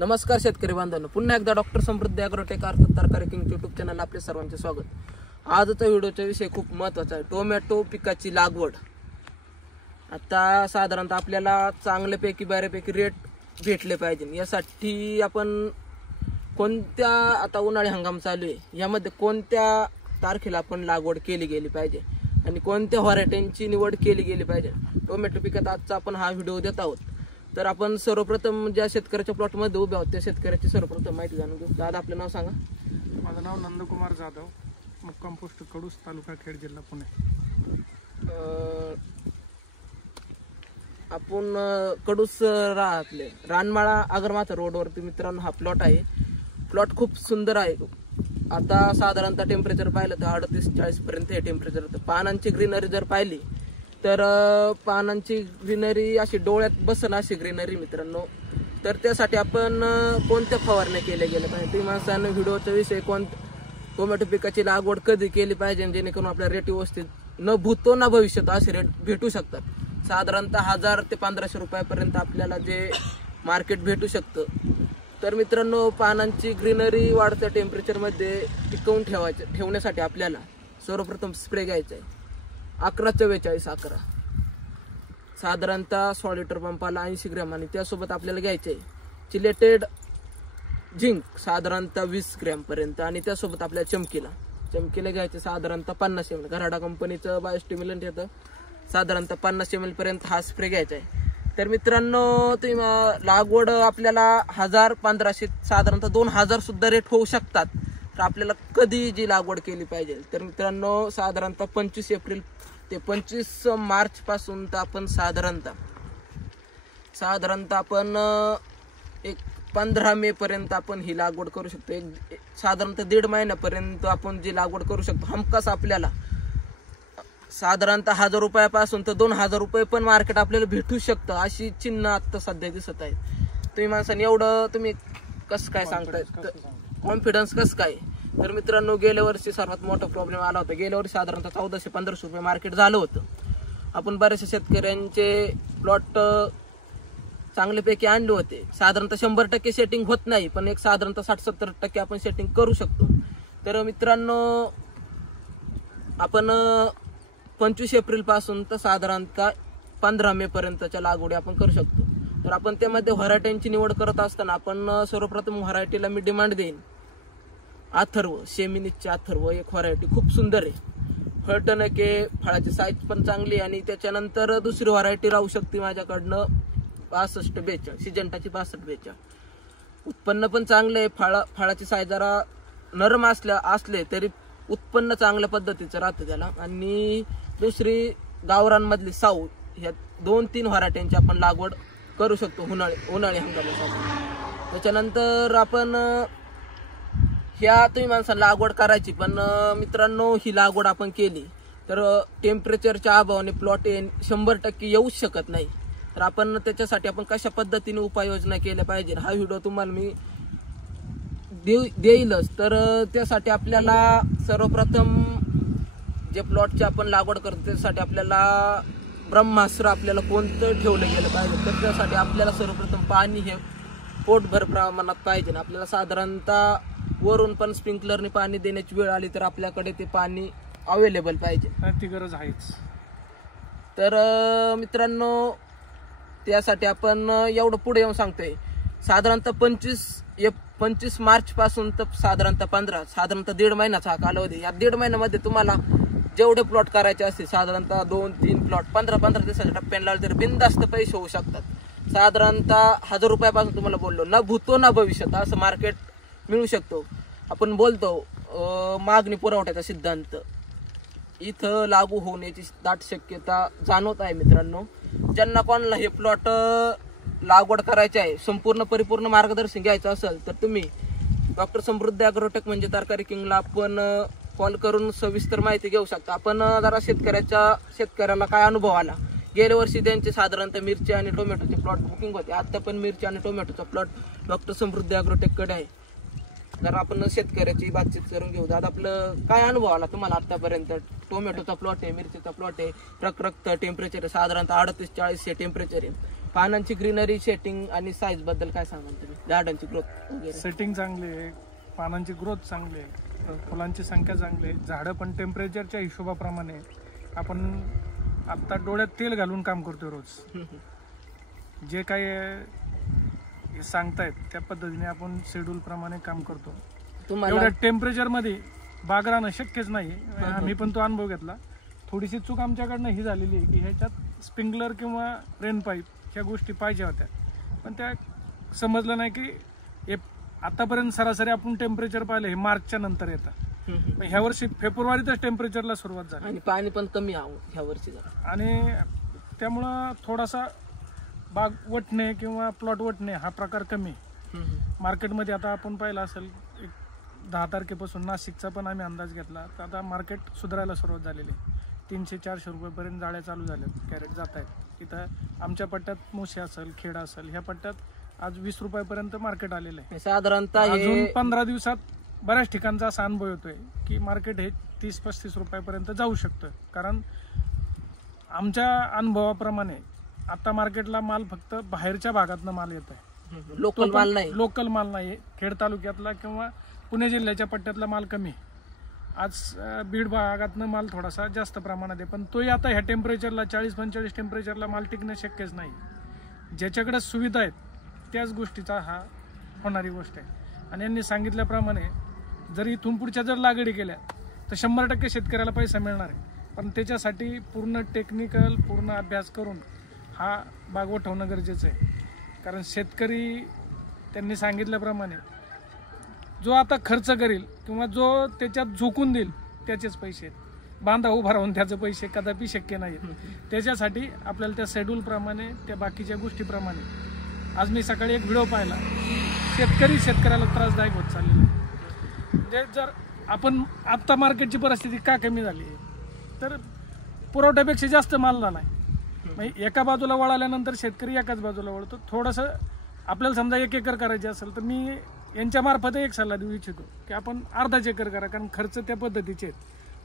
नमस्कार शेतकरी बांधवांनो, पुन्हा एकदा डॉक्टर समृद्धी ॲग्रोटेक अर्थात तरकारी किंग यूट्यूब चॅनल आपले सर्वांचे स्वागत. आजचा व्हिडिओचा विषय खूप महत्त्वाचा आहे. टोमॅटो पिकाची लागवड. आता साधारणतः आपल्याला चांगल्यापैकी बऱ्यापैकी रेट भेटले पाहिजे. यासाठी आपण कोणत्या, आता उन्हाळी हंगाम चालू आहे, यामध्ये कोणत्या तारखेला आपण लागवड केली गेली पाहिजे आणि कोणत्या व्हरायटींची निवड केली गेली पाहिजे, टोमॅटो पिकात आजचा आपण हा व्हिडिओ देत आहोत. तर आपण सर्वप्रथम ज्या शेतकऱ्याच्या प्लॉटमध्ये उभे आहोत त्या शेतकऱ्याची सर्वप्रथम माहिती जाणून घेऊ. दादा, आपलं नाव सांगा. माझं नाव नंदकुमार जाधव, मुक्काम पोस्ट कडूस, तालुका खेड, जिल्हा पुणे. आपण कडूस राहतले रानमाळा आगरमाथा रोडवरती मित्रांनो हा प्लॉट आहे. प्लॉट खूप सुंदर आहे. आता साधारणतः टेम्परेचर पाहिलं तर 38-40 पर्यंत हे टेम्परेचर होतं. पानांची ग्रीनरी जर पाहिली तर पानांची ग्रीनरी अशी डोळ्यात बसन अशी ग्रीनरी मित्रांनो. तर त्यासाठी आपण कोणत्या फवारण्या केल्या गेल्या पाहिजे, तुम्ही माणसानं व्हिडिओचा विषय टोमॅटो पिकाची लागवड कधी केली पाहिजे जेणेकरून आपल्या रेट व्यवस्थित न भूतो ना भविष्यात असे रेट भेटू शकतात. साधारणतः 1000 ते 1500 रुपयापर्यंत आपल्याला जे मार्केट भेटू शकतं. तर मित्रांनो, पानांची ग्रीनरी वाढत्या टेम्परेचरमध्ये टिकवून ठेवण्यासाठी आपल्याला सर्वप्रथम स्प्रे घ्यायचा आहे 114411. साधारणतः 100 लिटर पंपाला 80 ग्रॅम आणि त्यासोबत आपल्याला घ्यायचे आहे चिलेटेड झिंक साधारणतः 20 ग्रॅम पर्यंत आणि त्यासोबत आपल्याला चमकीला घ्यायचे साधारणतः 50 ml. घराडा कंपनीचं बायोस्टिम्युलंट येतं. साधारणतः 50 ml पर्यंत हा स्प्रे घ्यायचा आहे. तर मित्रांनो, तुम्ही लागवड आपल्याला 1000-1500 साधारणतः 2000 सुद्धा रेट होऊ शकतात. तर आपल्याला कधी जी लागवड केली पाहिजे, तर मित्रांनो साधारणतः 25 एप्रिल ते 25 मार्च पासून तर आपण साधारणतः आपण एक 15 मे पर्यंत आपण ही लागवड करू शकतो. एक साधारणतः 1.5 महिन्यापर्यंत आपण जी लागवड करू शकतो. हमखास आपल्याला साधारणतः 1000 रुपयापासून तर 2000 रुपये पण मार्केट आपल्याला भेटू शकतं, अशी चिन्ह आता सध्या दिसत आहेत. तुम्ही माणसाने एवढं तुम्ही कसं काय सांगताय, कॉन्फिडन्स कसं काय? तर मित्रांनो, गेल्या वर्षी सर्वात मोठा प्रॉब्लेम आला होता. गेल्या वर्षी साधारणतः 1400-1500 रुपये मार्केट झालं होतं. आपण बऱ्याचशा शेतकऱ्यांचे प्लॉट चांगल्यापैकी आणले होते. साधारणतः 100% सेटिंग होत नाही, पण एक साधारणतः 60-70% आपण सेटिंग करू शकतो. तर मित्रांनो, आपण 25 एप्रिल पासून तर साधारणतः 15 मे पर्यंतच्या लागवडी आपण करू शकतो. तर आपण त्यामध्ये व्हरायटींची निवड करत असताना आपण सर्वप्रथम व्हरायटीला मी डिमांड देईन अथर्व, शेमिनीची अथर्व एक व्हरायटी खूप सुंदर आहे. फळटणक आहे, फळाची साईज पण चांगली आहे. आणि त्याच्यानंतर दुसरी व्हरायटी राहू शकते माझ्याकडनं 6242, सिजंटाची 6242. उत्पन्न पण चांगलं आहे. फळाची साईज जरा नरम असले तरी उत्पन्न चांगल्या पद्धतीचं राहतं त्याला. आणि दुसरी गावरांमधली साऊ, ह्या 2-3 व्हरायटींची आपण लागवड करू शकतो उन्हाळी हंगामासाठी. त्याच्यानंतर आपण ह्या तुम्ही माणसाला लागवड करायची, पण मित्रांनो ही लागवड आपण केली तर टेम्परेचरच्या अभावाने प्लॉट 100% येऊच शकत नाही. तर आपण त्याच्यासाठी आपण कशा पद्धतीने उपाययोजना केल्या पाहिजे हा व्हिडिओ तुम्हाला मी देईलच. तर त्यासाठी आपल्याला सर्वप्रथम जे प्लॉटची आपण लागवड करतो त्यासाठी आपल्याला ब्रह्मास्त्र आपल्याला कोणतं ठेवलं गेलं पाहिजे. तर त्यासाठी आपल्याला सर्वप्रथम पाणी हे पोटभर प्रमाणात पाहिजे. आपल्याला साधारणतः वरून पण स्प्रिंकलरने पाणी देण्याची वेळ आली तर आपल्याकडे ते पाणी अवेलेबल पाहिजे, ती गरज आहेच. तर मित्रांनो, त्यासाठी आपण एवढं पुढे येऊन सांगतोय. साधारणतः 25 मार्च पासून तर साधारणतः 15, साधारणतः 1.5 महिन्याचा हा कालावधी. या 1.5 महिन्यामध्ये तुम्हाला जेवढे प्लॉट करायचे असतील साधारणतः 2-3 प्लॉट 15-15 दिवसाच्या टप्प्याने लावले तर बिनधास्त पैसे होऊ शकतात. साधारणतः 1000 रुपयापासून तुम्हाला बोललो ना भूतो ना भविष्यात असं मार्केट मिळू शकतो. आपण बोलतो मागणी पुरवठ्याचा सिद्धांत इथं लागू होण्याची दाट शक्यता जाणवत आहे. मित्रांनो, ज्यांना कोणाला हे प्लॉट लागवड करायचे आहे, संपूर्ण परिपूर्ण मार्गदर्शन घ्यायचं असेल तर तुम्ही डॉक्टर समृद्धी ॲग्रोटेक म्हणजे तरकारी किंगला आपण कॉल करून सविस्तर माहिती घेऊ शकता. आपण जरा शेतकऱ्याला काय अनुभव आला. गेल्या वर्षी त्यांचे साधारणतः मिरची आणि टोमॅटोचे प्लॉट बुकिंग होते. आता पण मिरची आणि टोमॅटोचा प्लॉट डॉक्टर समृद्धी ॲग्रोटेककडे आहे. जर आपण शेतकऱ्याची बातचीत करून घेऊ. दादा, आपलं काय अनुभव आला तुम्हाला आतापर्यंत? टोमॅटोचा प्लॉट आहे, मिरचीचा प्लॉट आहे, रखरखतं टेम्परेचर आहे, साधारणतः 38-40 हे टेम्परेचर आहे. पानांची ग्रीनरी, सेटिंग आणि साईज बद्दल काय सांगाल तुम्ही? झाडांची ग्रोथ वगैरे? सेटिंग चांगली आहे, पानांची ग्रोथ चांगली आहे, फुलांची संख्या चांगली आहे, झाडं पण टेम्परेचरच्या हिशोबाप्रमाणे. आपण आत्ता डोळ्यात तेल घालून काम करतोय रोज. जे काही हे सांगतायत त्या पद्धतीने आपण शेड्यूल प्रमाणे काम करतो. एवढ्या टेम्परेचर मध्ये बाग राहणं शक्यच नाही. आम्ही पण तो अनुभव घेतला. थोडीशी चूक आमच्याकडनं ही झालेली आहे की ह्याच्यात स्प्रिंकलर किंवा रेन पाईप ह्या गोष्टी पाहिजे होत्या, पण त्या समजलं नाही की हे आतापर्यंत सरासरी आपण टेम्परेचर पाहिलं हे मार्चच्या नंतर येतं. ह्या वर्षी फेब्रुवारीतच टेम्परेचरला सुरुवात झाली आणि पाणी पण कमी ह्या वर्षी आणि त्यामुळं थोडासा बाग वटणे किंवा प्लॉट वटणे हा प्रकार कमी. मार्केटमध्ये आता आपण पाहिलं असेल 10 तारखेपासून नाशिकचा पण आम्ही अंदाज घेतला तर आता मार्केट सुधारायला सुरुवात झालेली आहे. 300-400 रुपयेपर्यंत जाळ्या चालू झाल्या, कॅरेट जात आहेत. इथं आमच्या पट्ट्यात मोशी असेल, खेडा असेल, ह्या पट्ट्यात आज 20 रुपयापर्यंत मार्केट आलेलं आहे. साधारणतः अजून 15 दिवसात बऱ्याच ठिकाणचा असा अनुभव येतोय की मार्केट हे 30-35 रुपयापर्यंत जाऊ शकतं. कारण आमच्या अनुभवाप्रमाणे आता मार्केटला माल फक्त बाहेरच्या भागातनं माल येत आहे, लोकल माल नाही. लोकल माल नाही. खेड तालुक्यातला किंवा पुणे जिल्ह्याच्या पट्ट्यातला माल कमी. आज बीड भागातनं माल थोडासा जास्त प्रमाणात आहे, पण तोही आता ह्या टेम्परेचरला 40-45 टेम्परेचरला माल टिकणं शक्यच नाही. ज्याच्याकडे सुविधा आहेत त्याच गोष्टीचा हा होणारी गोष्ट आहे. आणि यांनी सांगितल्याप्रमाणे जर इथून पुढच्या जर लागडी केल्या तर 100% शेतकऱ्याला पैसा मिळणार आहे, पण त्याच्यासाठी पूर्ण टेक्निकल पूर्ण अभ्यास करून हा बाग ठेवणं गरजेचं आहे. कारण शेतकरी त्यांनी सांगितल्याप्रमाणे जो आता खर्च करेल किंवा जो त्याच्यात झोकून देईल त्याचेच पैसे आहेत. बांधा उभा राहून त्याचे पैसे कदापि शक्य नाही. त्याच्यासाठी आपल्याला त्या शेड्यूलप्रमाणे त्या बाकीच्या गोष्टीप्रमाणे आज मी सकाळी एक व्हिडिओ पाहिला, शेतकऱ्याला त्रासदायक होत चाललेला आहे. म्हणजे जर आपण आत्ता मार्केटची परिस्थिती का कमी झाली आहे तर पुरवठ्यापेक्षा जास्त माल झाला आहे. म्हणजे एका बाजूला वळाल्यानंतर शेतकरी एकाच बाजूला वळतो. थोडंसं आपल्याला समजा 1 एकर करायचे असेल तर मी यांच्यामार्फत एक सल्ला देऊ इच्छितो की आपण अर्धाच एकर करा, कारण खर्च त्या पद्धतीचे आहेत.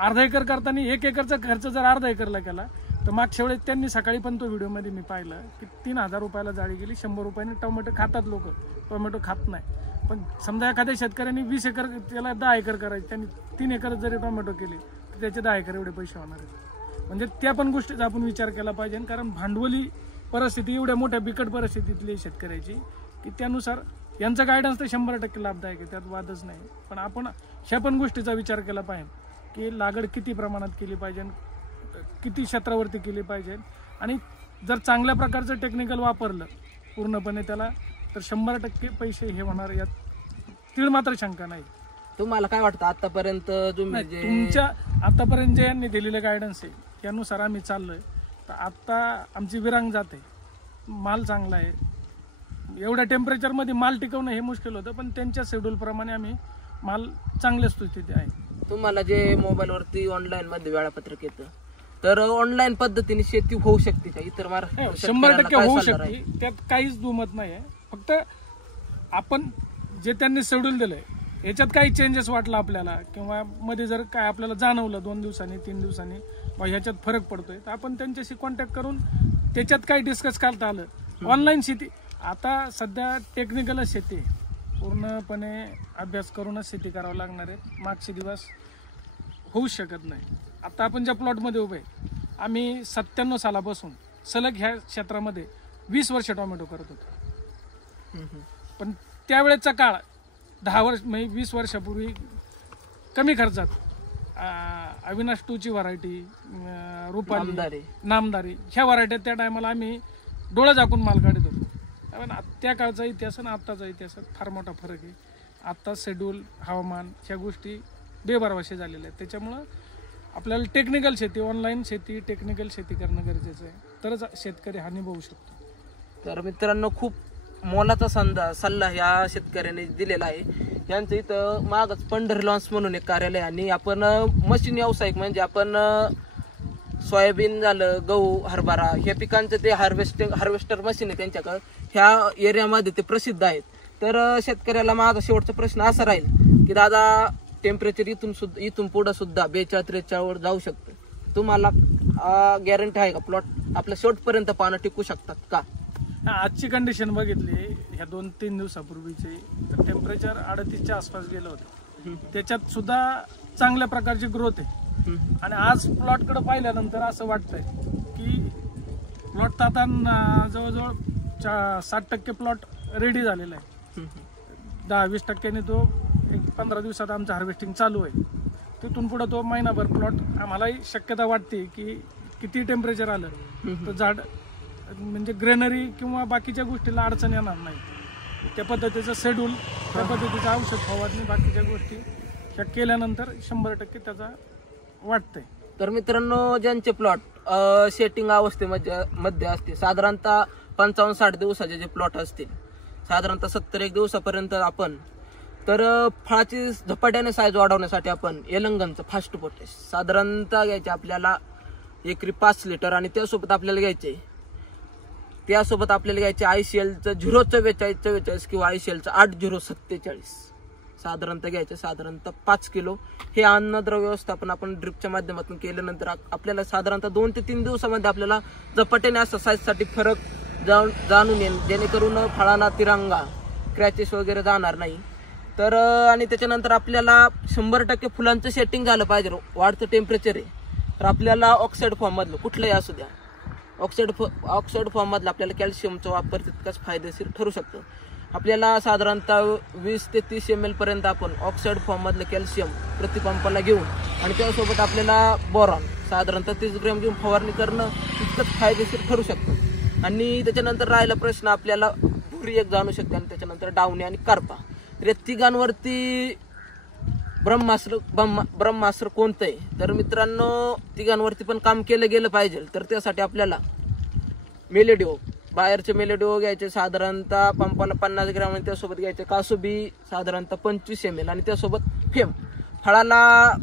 अर्धा एकर करताना 1 एकरचा खर्च जर अर्धा एकरला केला तर मागच्या वेळेस त्यांनी सकाळी पण तो व्हिडिओमध्ये मी पाहिलं की 3000 रुपयाला जाळी गेली. 100 रुपयाने टोमॅटो खातात लोक, टोमॅटो खात नाही. पण समजा एखाद्या शेतकऱ्यांनी 20 एकर त्याला 10 एकर करायचे, त्यांनी 3 एकर जरी टोमॅटो केले तर त्याचे 10 एकर एवढे पैसे होणार आहेत. म्हणजे त्या पण गोष्टीचा आपण विचार केला पाहिजे. कारण भांडवली परिस्थिती एवढ्या मोठ्या बिकट परिस्थितीतली शेतकऱ्याची की त्यानुसार यांचं गायडन्स तर 100% लाभदायक आहे, त्यात वादच नाही. पण आपण ह्या पण गोष्टीचा विचार केला पाहिजे की लागवड किती प्रमाणात केली पाहिजे, किती क्षेत्रावरती केली पाहिजे. आणि जर चांगल्या प्रकारचं टेक्निकल वापरलं पूर्णपणे त्याला तर 100% पैसे हे होणार, यात तीळ मात्र शंका नाही. तुम्हाला काय वाटतं आतापर्यंत तुमच्या आतापर्यंत जे यांनी दिलेले गायडन्स आहे त्यानुसार आम्ही चाललोय. तर आता आमची विरांग जाते, माल चांगला आहे. एवढ्या टेम्परेचरमध्ये माल टिकवणं हे मुश्किल होतं, पण त्यांच्या शेड्यूलप्रमाणे आम्ही माल चांगल्या स्थितीत आहे. तुम्हाला जे मोबाईलवरती ऑनलाईन मध्ये वेळापत्रक येतं तर ऑनलाईन पद्धतीने शेती होऊ शकते का? इतर 100% होऊ शकते, त्यात काहीच दुमत नाही आहे. फक्त आपण जे त्यांनी शेड्यूल दिलंय याच्यात काही चेंजेस वाटला आपल्याला किंवा मध्ये जर काय आपल्याला जाणवलं 2 दिवसांनी 3 दिवसांनी ह्याच्यात फरक पडतोय तर आपण त्यांच्याशी कॉन्टॅक्ट करून त्याच्यात काही डिस्कस करता आलं. ऑनलाईन शेती आता सध्या टेक्निकलच शेती आहे, पूर्णपणे अभ्यास करूनच शेती करावं लागणार आहे. मागचे दिवस होऊच शकत नाही. आता आपण ज्या प्लॉटमध्ये उभे आम्ही 97 सालापासून सलग ह्या क्षेत्रामध्ये 20 वर्ष टोमॅटो करत होतो. पण त्यावेळेचा काळ 10 वर्ष म्हणजे 20 वर्षापूर्वी कमी खर्चात अविनाश 2ची व्हरायटी, रुपाली, नामदारी ह्या व्हरायट्या त्या टायमाला आम्ही डोळा झाकून माल काढत होतो. पण त्या काळचा इतिहास आणि आत्ताचा इतिहासात फार मोठा फरक आहे. आत्ता शेड्यूल, हवामान ह्या गोष्टी बेबारवाशे झालेल्या आहेत. त्याच्यामुळं आपल्याला टेक्निकल शेती, ऑनलाईन शेती, टेक्निकल शेती करणं गरजेचं आहे, तरच शेतकरी हानी होऊ शकतो. तर मित्रांनो, खूप मोलाचा सल्ला ह्या शेतकऱ्यांनी दिलेला आहे. यांचं इथं मागच पंढरी लॉन्स म्हणून एक कार्यालय आणि आपण मशीन व्यावसायिक म्हणजे आपण सोयाबीन झालं, गहू, हरभरा ह्या पिकांचं ते हार्वेस्टर मशीन आहे त्यांच्याकडे. ह्या एरियामध्ये ते प्रसिद्ध आहेत. तर शेतकऱ्याला माझा शेवटचा प्रश्न असा राहील की दादा, टेम्परेचर इथून पुढे सुद्धा 42-43 वर जाऊ शकतं. तुम्हाला गॅरंटी आहे का प्लॉट आपल्या शेवटपर्यंत पानं टिकू शकतात का? आजची कंडिशन बघितली ह्या 2-3 दिवसापूर्वीची, तर टेम्परेचर 38च्या आसपास गेलं होतं. त्याच्यात सुद्धा चांगल्या प्रकारची ग्रोथ आहे. आणि आज प्लॉटकडे पाहिल्यानंतर असं वाटतंय की प्लॉट तर आता जवळजवळ 60% प्लॉट रेडी झालेला आहे. 10-20% तो 15 दिवसात आमचं हार्वेस्टिंग चालू आहे. तिथून पुढे तो महिनाभर प्लॉट आम्हालाही शक्यता वाटते की किती टेम्परेचर आलं तर झाड म्हणजे ग्रेनरी किंवा बाकीच्या गोष्टीला अडचण येणार नाही. त्या पद्धतीचं शेड्यूल, त्या पद्धतीचं औषध फवारणी, बाकीच्या गोष्टी ह्या केल्यानंतर 100% त्याचा वाटतंय. तर मित्रांनो, ज्यांचे प्लॉट सेटिंग अवस्थेमध्ये असते, साधारणतः 55-60 दिवसाचे जे प्लॉट असतील, साधारणतः 70-1 दिवसापर्यंत आपण, तर फळाची झपाट्याने साईज वाढवण्यासाठी आपण एलंगनचं फास्ट पोटॅश साधारणतः घ्यायचे आपल्याला एकरी 5 लिटर. आणि त्यासोबत आपल्याला घ्यायचे ICLचं 04444 किंवा ICLचं 8047 साधारणतः घ्यायचं, साधारणतः 5 किलो. हे अन्नद्रव्य व्यवस्थापन आपण ड्रिपच्या माध्यमातून केल्यानंतर आपल्याला साधारणतः 2 ते 3 दिवसामध्ये आपल्याला झपाट्याने असं साईजसाठी फरक जाणून येईल, जेणेकरून फळांना तिरंगा, क्रॅचेस वगैरे जाणार नाही. तर आणि त्याच्यानंतर आपल्याला 100% फुलांचं सेटिंग झालं पाहिजे. वाढतं टेम्परेचर आहे तर आपल्याला ऑक्साईड फॉर्म मधलं कुठलंही असू द्या, ऑक्साईड फॉर्म मधलं आपल्याला कॅल्शियमचा वापर तितकाच फायदेशीर ठरू शकतो. आपल्याला साधारणतः 20 ते 30 ml पर्यंत आपण ऑक्साईड फॉर्म मधलं कॅल्शियम प्रतिपंपाला घेऊन आणि त्यासोबत आपल्याला बोरॉन साधारणतः 30 ग्रॅम घेऊन फवारणी करणं तितकंच फायदेशीर ठरू शकतं. आणि त्याच्यानंतर राहिला प्रश्न आपल्याला भुरी एक जाणू शकते आणि त्याच्यानंतर डावणी आणि कार्पा. तर या तिघांवरती ब्रह्मास्त्र कोणतं आहे? तर मित्रांनो, तिघांवरती पण काम केलं गेलं पाहिजे. तर त्यासाठी आपल्याला मेलेडिओ, बाहेरचे मेलेडिओ घ्यायचे साधारणतः पंपाला 50 ग्रॅम आणि त्यासोबत घ्यायचे कासुबी साधारणतः 25 ml आणि त्यासोबत फेम. फळाला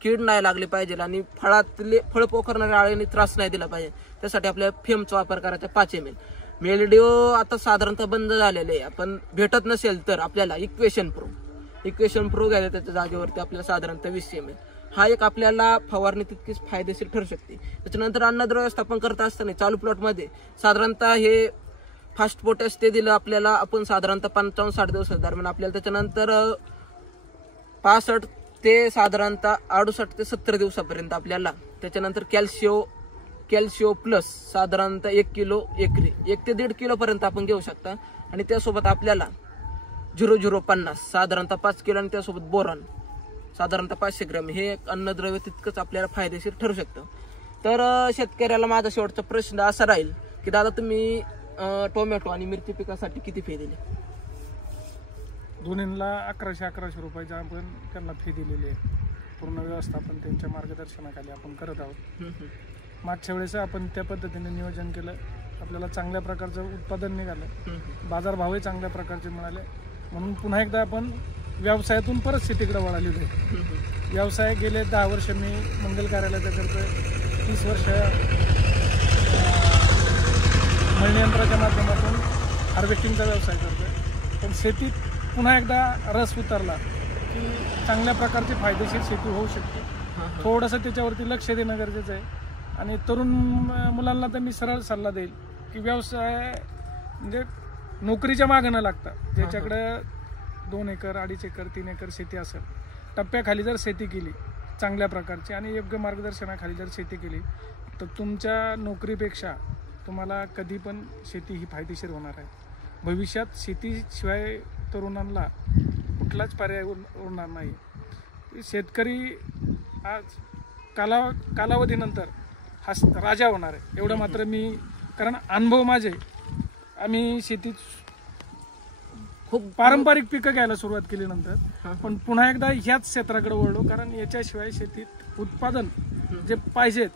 कीड नाही लागली पाहिजे आणि फळ पोखरणाऱ्या आळीने त्रास नाही दिला पाहिजे. त्यासाठी आपल्याला फेमचा वापर करायचा 5 ml. मेलेडिओ आता साधारणतः बंद झालेले आहे. आपण भेटत नसेल तर आपल्याला इक्वेशन प्रो घ्यायला, त्याच्या जागेवरती आपल्याला साधारणतः 20 ml. हा एक आपल्याला फवारणी तितकीच फायदेशीर ठरू शकते. त्याच्यानंतर अन्नद्रव्य व्यवस्थापन करत असताना चालू प्लॉटमध्ये साधारणतः हे फास्ट पोटॅश ते दिलं आपल्याला आपण साधारणतः 55-60 दिवसाच्या दरम्यान. आपल्याला त्याच्यानंतर 65 ते साधारणतः 68 ते 70 दिवसापर्यंत आपल्याला त्याच्यानंतर कॅल्शिओ प्लस साधारणतः 1 किलो एकरी 1 ते 1.5 किलो पर्यंत आपण घेऊ शकता. आणि त्यासोबत आपल्याला 0050 साधारणतः 5 किलो आणि त्यासोबत बोरॉन साधारणतः 500 ग्रॅम. हे अन्नद्रव्य तितकंच आपल्याला फायदेशीर ठरू शकतं. तर शेतकऱ्याला माझा शेवटचा प्रश्न असा राहील की दादा, तुम्ही टोमॅटो आणि मिरची पिकासाठी किती फी दिली? दोन्हीला 1100 रुपयाची आपण त्यांना फी दिलेली आहे. पूर्ण व्यवस्थापन त्यांच्या मार्गदर्शनाखाली आपण करत आहोत. मागच्या वेळेस आपण त्या पद्धतीने नियोजन केलं, आपल्याला चांगल्या प्रकारचं उत्पादन निघालं, बाजारभावही चांगल्या प्रकारचे मिळाले. म्हणून पुन्हा एकदा आपण व्यवसायातून परत शेतीकडे वळालेलो आहे. व्यवसाय गेले 10 वर्ष मी मंगल कार्यालयाचा करतोय, 30 वर्ष मळणी यंत्राच्या माध्यमातून हार्वेस्टिंगचा व्यवसाय करतोय. पण शेतीत पुन्हा एकदा रस उतरला की चांगल्या प्रकारची फायदेशीर शेती होऊ शकते. थोडंसं त्याच्यावरती लक्ष देणं गरजेचं आहे. आणि तरुण मुलांना तर मी सरळ सल्ला देईल की व्यवसाय म्हणजे नोकरीच्या मागं न लागता, ज्याच्याकडे 2 एकर 2.5 एकर 3 एकर शेती असेल, टप्प्याखाली जर शेती केली चांगल्या प्रकारची आणि योग्य मार्गदर्शनाखाली जर शेती केली तर तुमच्या नोकरीपेक्षा तुम्हाला कधी पण शेती ही फायदेशीर होणार आहे. भविष्यात शेतीशिवाय तरुणांना कुठलाच पर्याय उरणार नाही. शेतकरी आज कालावधीनंतर हा राजा होणार आहे, एवढं मात्र मी, कारण अनुभव माझे, आम्ही शेतीत खूप पारंपरिक पिकं घ्यायला सुरुवात केली नंतर, पण पुन्हा एकदा ह्याच क्षेत्राकडे वळलो. कारण याच्याशिवाय शेतीत उत्पादन जे पाहिजेत,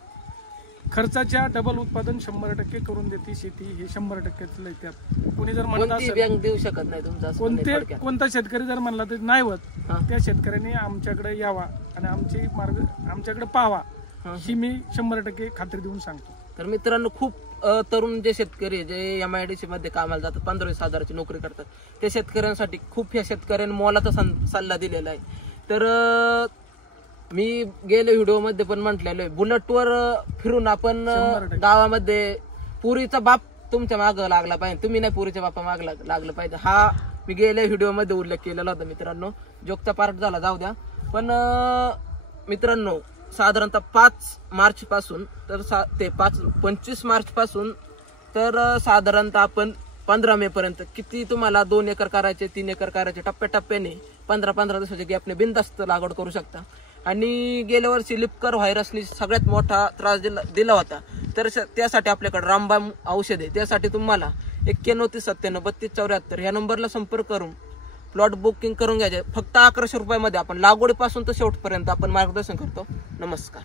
खर्चाच्या डबल उत्पादन 100% करून देते शेती. हे 100% त्यात कोणी जर म्हणत असेल देऊ शकत नाही, कोणता शेतकरी जर म्हणला तर नाही होत, त्या शेतकऱ्यांनी आमच्याकडे यावा आणि आमच्याकडे पाहावा, ही मी 100% खात्री देऊन सांगतो. तर मित्रांनो, खूप तरुण जे शेतकरी जे MIDC मध्ये कामाला जातात, 15-20 हजाराची नोकरी करतात, त्या शेतकऱ्यांसाठी खूप या शेतकऱ्यांनी मोलाचा सल्ला दिलेला आहे. तर मी गेल्या व्हिडिओ मध्ये पण म्हटलेलं आहे, बुलेटवर फिरून आपण गावामध्ये पुरीचा बाप तुमच्या मागं लागला पाहिजे, तुम्ही नाही पुरीच्या बापा माग लागलं पाहिजे. हा मी गेल्या व्हिडिओमध्ये उल्लेख केलेला होता मित्रांनो. जोकचा पार्ट झाला जाऊ द्या. पण मित्रांनो साधारणतः 5 मार्च पासून तर ते 25 मार्च पासून तर साधारणतः आपण 15 मे पर्यंत किती तुम्हाला 2 एकर करायचे 3 एकर करायचे टप्प्याटप्प्याने 15-15 दिवसाच्या गॅपने बिनधास्त लागवड करू शकता. आणि गेल्या वर्षी लिपकर व्हायरसने सगळ्यात मोठा त्रास दिला होता. तर त्यासाठी आपल्याकडे रामबाण औषध आहे. त्यासाठी तुम्हाला 9197 ह्या नंबरला संपर्क करून प्लॉट बुकिंग करून घ्यायचे. फक्त 1100 रुपयामध्ये आपण लागवडीपासून तर शेवटपर्यंत आपण मार्गदर्शन करतो. नमस्कार.